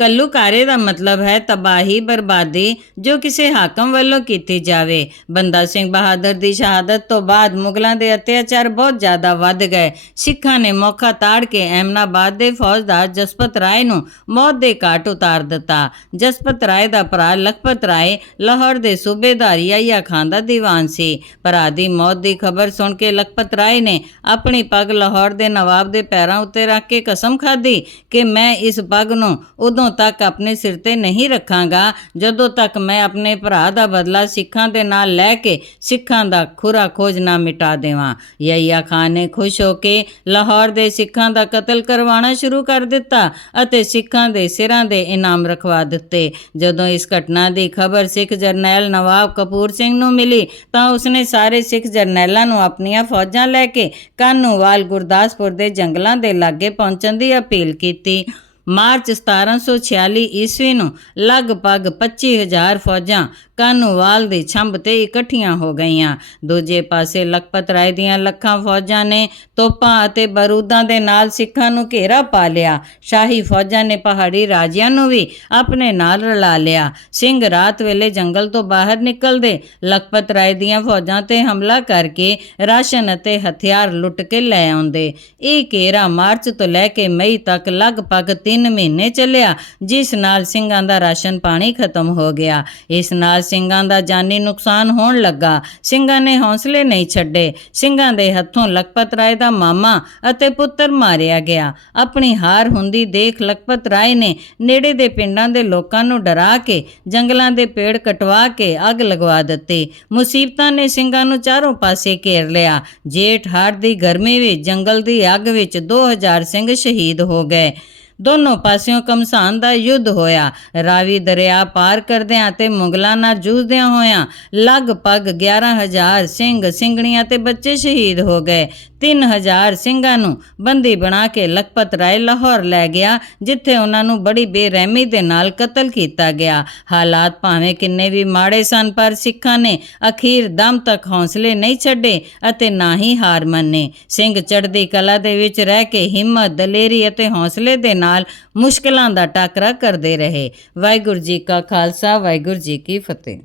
ਕੱਲੂਕਾਰੇ ਦਾ ਮਤਲਬ ਹੈ ਤਬਾਹੀ, ਬਰਬਾਦੀ, ਜੋ ਕਿਸੇ ਹਾਕਮ ਵੱਲੋਂ ਕੀਤੀ ਜਾਵੇ। ਬੰਦਾ ਸਿੰਘ ਬਹਾਦਰ ਦੀ ਸ਼ਹਾਦਤ ਤੋਂ ਬਾਅਦ ਮੁਗਲਾਂ ਦੇ ਅਤਿਆਚਾਰ ਬਹੁਤ ਜ਼ਿਆਦਾ ਵੱਧ ਗਏ। ਸਿੱਖਾਂ ਨੇ ਮੌਕਾ ਤਾੜ ਕੇ ਐਮਨਾਬਾਦ ਦੇ ਫੌਜਦਾਰ ਜਸਪਤ ਰਾਏ ਨੂੰ ਮੌਤ ਦੇ ਘਾਟ ਉਤਾਰ ਦਿੱਤਾ। ਜਸਪਤ ਰਾਏ ਦਾ ਭਰਾ ਲਖਪਤ ਰਾਏ ਲਾਹੌਰ ਦੇ ਸੂਬੇਦਾਰ ਯਾਇਆ ਖਾਨ ਦਾ ਦੀਵਾਨ ਸੀ। ਭਰਾ ਦੀ ਮੌਤ ਦੀ ਖਬਰ ਸੁਣ ਕੇ ਲਖਪਤ ਰਾਏ ਨੇ ਆਪਣੀ ਪੱਗ ਲਾਹੌਰ ਦੇ ਨਵਾਬ ਦੇ ਪੈਰਾਂ ਉੱਤੇ ਰੱਖ ਕੇ ਕਸਮ ਖਾਧੀ ਕਿ ਮੈਂ ਇਸ ਪੱਗ ਨੂੰ ਉਦੋਂ ਤੱਕ ਆਪਣੇ ਸਿਰ ਤੇ ਨਹੀਂ ਰੱਖਾਂਗਾ। ਜਦੋਂ ਤੱਕ ਮੈਂ ਆਪਣੇ ਭਰਾ ਦਾ ਬਦਲਾ ਸਿੱਖਾਂ ਦੇ ਨਾਲ ਲੈ ਕੇ ਸਿੱਖਾਂ ਦਾ ਖੁਰਾ ਖੋਜ ਨਾ ਮਿਟਾ ਦੇਵਾਂ। ਯਹੀਆ ਖਾਨ ਨੇ ਖੁਸ਼ ਹੋ ਕੇ ਲਾਹੌਰ ਦੇ ਸਿੱਖਾਂ ਦਾ ਕਤਲ ਕਰਵਾਉਣਾ ਸ਼ੁਰੂ ਕਰ ਦਿੱਤਾ ਅਤੇ ਸਿੱਖਾਂ ਦੇ ਸਿਰਾਂ ਦੇ ਇਨਾਮ ਰਖਵਾ ਦਿੱਤੇ। ਜਦੋਂ ਇਸ ਘਟਨਾ ਦੀ ਖਬਰ ਸਿੱਖ ਜਰਨੈਲ ਨਵਾਬ ਕਪੂਰ ਸਿੰਘ ਨੂੰ ਮਿਲੀ, ਤਾਂ ਉਸਨੇ ਸਾਰੇ ਸਿੱਖ ਜਰਨੈਲਾਂ ਨੂੰ ਆਪਣੀਆਂ ਫੌਜਾਂ ਲੈ ਕੇ ਕਾਨੂੰਵਾਲ ਗੁਰਦਾਸਪੁਰ ਦੇ ਜੰਗਲਾਂ ਦੇ ਲਾਗੇ ਪਹੁੰਚਣ ਦੀ ਅਪੀਲ ਕੀਤੀ। ਮਾਰਚ 1746 ਈਸਵੀ ਨੂੰ ਲਗਭਗ 25000 ਫੌਜਾਂ ਕਾਨੂੰਵਾਲ ਦੀ ਛੰਭ ਤੇ ਇਕੱਠੀਆਂ ਹੋ ਗਈਆਂ। ਦੂਜੇ ਪਾਸੇ ਲਖਪਤ ਰਾਏ ਦੀਆਂ ਲੱਖਾਂ ਫੌਜਾਂ ਨੇ ਤੋਪਾਂ ਅਤੇ ਬਰੂਦਾਂ ਦੇ ਨਾਲ ਸਿੱਖਾਂ ਨੂੰ ਘੇਰਾ ਪਾ ਲਿਆ। ਸ਼ਾਹੀ ਫੌਜਾਂ ਨੇ ਪਹਾੜੀ ਰਾਜਿਆਂ ਨੂੰ ਵੀ ਆਪਣੇ ਨਾਲ ਰਲਾ ਲਿਆ। ਸਿੰਘ ਰਾਤ ਵੇਲੇ ਜੰਗਲ ਤੋਂ ਬਾਹਰ ਨਿਕਲਦੇ ਲਖਪਤ ਰਾਏ ਦੀਆਂ ਫੌਜਾਂ ਤੇ ਹਮਲਾ ਕਰਕੇ ਰਾਸ਼ਨ ਅਤੇ ਹਥਿਆਰ ਲੁੱਟ ਕੇ ਲੈ ਆਉਂਦੇ। ਇਹ ਘੇਰਾ ਮਾਰਚ ਤੋਂ ਲੈ ਕੇ ਮਈ ਤੱਕ ਲਗਭਗ 3 ਮਹੀਨੇ ਚੱਲਿਆ, ਜਿਸ ਨਾਲ ਸਿੰਘਾਂ ਦਾ ਰਾਸ਼ਨ ਪਾਣੀ ਖਤਮ ਹੋ ਗਿਆ। ਇਸ ਨਾਲ ਸਿੰਘਾਂ ਦਾ ਜਾਨੀ ਨੁਕਸਾਨ ਹੋਣ ਲੱਗਾ। ਸਿੰਘਾਂ ਨੇ ਹੌਸਲੇ ਨਹੀਂ ਛੱਡੇ। ਸਿੰਘਾਂ ਦੇ ਹੱਥੋਂ ਲਖਪਤ ਰਾਏ ਦਾ ਮਾਮਾ ਅਤੇ ਪੁੱਤਰ ਮਾਰਿਆ ਗਿਆ। ਆਪਣੀ ਹਾਰ ਹੁੰਦੀ ਦੇਖ ਲਖਪਤ ਰਾਏ ਨੇ ਨੇੜੇ ਦੇ ਪਿੰਡਾਂ ਦੇ ਲੋਕਾਂ ਨੂੰ ਡਰਾ ਕੇ, ਜੰਗਲਾਂ ਦੇ ਪੇੜ ਕਟਵਾ ਕੇ ਅੱਗ ਲਗਵਾ ਦਿੱਤੀ। ਮੁਸੀਬਤਾਂ ਨੇ ਸਿੰਘਾਂ ਨੂੰ ਚਾਰੋਂ ਪਾਸੇ ਘੇਰ ਲਿਆ। ਜੇਠ ਹਾੜ ਦੀ ਗਰਮੀ ਵਿੱਚ, ਜੰਗਲ ਦੀ ਅੱਗ ਵਿੱਚ 2000 ਸਿੰਘ ਸ਼ਹੀਦ ਹੋ ਗਏ। ਦੋਨੋਂ ਪਾਸਿਓਂ ਕਮਸਾਨ ਦਾ ਯੁੱਧ ਹੋਇਆ। ਰਾਵੀ ਦਰਿਆ ਪਾਰ ਕਰਦਿਆਂ ਤੇ ਮੁਗਲਾਂ ਨਾਲ ਜੂਝਦਿਆਂ ਹੋਇਆਂ ਲਗਭਗ 11000 ਸਿੰਘ ਸਿੰਘਣੀਆਂ ਤੇ ਬੱਚੇ ਸ਼ਹੀਦ ਹੋ ਗਏ। 3000 ਸਿੰਘਾਂ ਨੂੰ ਬੰਦੀ ਬਣਾ ਕੇ ਲਖਪਤ ਰਾਏ ਲਾਹੌਰ ਲੈ ਗਿਆ, ਜਿੱਥੇ ਉਹਨਾਂ ਨੂੰ ਬੜੀ ਬੇਰਹਿਮੀ ਦੇ ਨਾਲ ਕਤਲ ਕੀਤਾ ਗਿਆ। ਹਾਲਾਤ ਭਾਵੇਂ ਕਿੰਨੇ ਵੀ ਮਾੜੇ ਸਨ, ਪਰ ਸਿੱਖਾਂ ਨੇ ਅਖੀਰ ਦਮ ਤੱਕ ਹੌਸਲੇ ਨਹੀਂ ਛੱਡੇ ਅਤੇ ਨਾ ਹੀ ਹਾਰ ਮੰਨੇ। ਸਿੰਘ ਚੜ੍ਹਦੀ ਕਲਾ ਦੇ ਵਿੱਚ ਰਹਿ ਕੇ ਹਿੰਮਤ, ਦਲੇਰੀ ਅਤੇ ਹੌਸਲੇ ਦੇ ਨਾਲ ਨਾਲ ਮੁਸ਼ਕਲਾਂ ਦਾ ਟਾਕਰਾ ਕਰਦੇ ਰਹੇ। ਵਾਹਿਗੁਰੂ ਜੀ ਕਾ ਖਾਲਸਾ ਵਾਹਿਗੁਰੂ ਜੀ ਕੀ ਫਤਿਹ।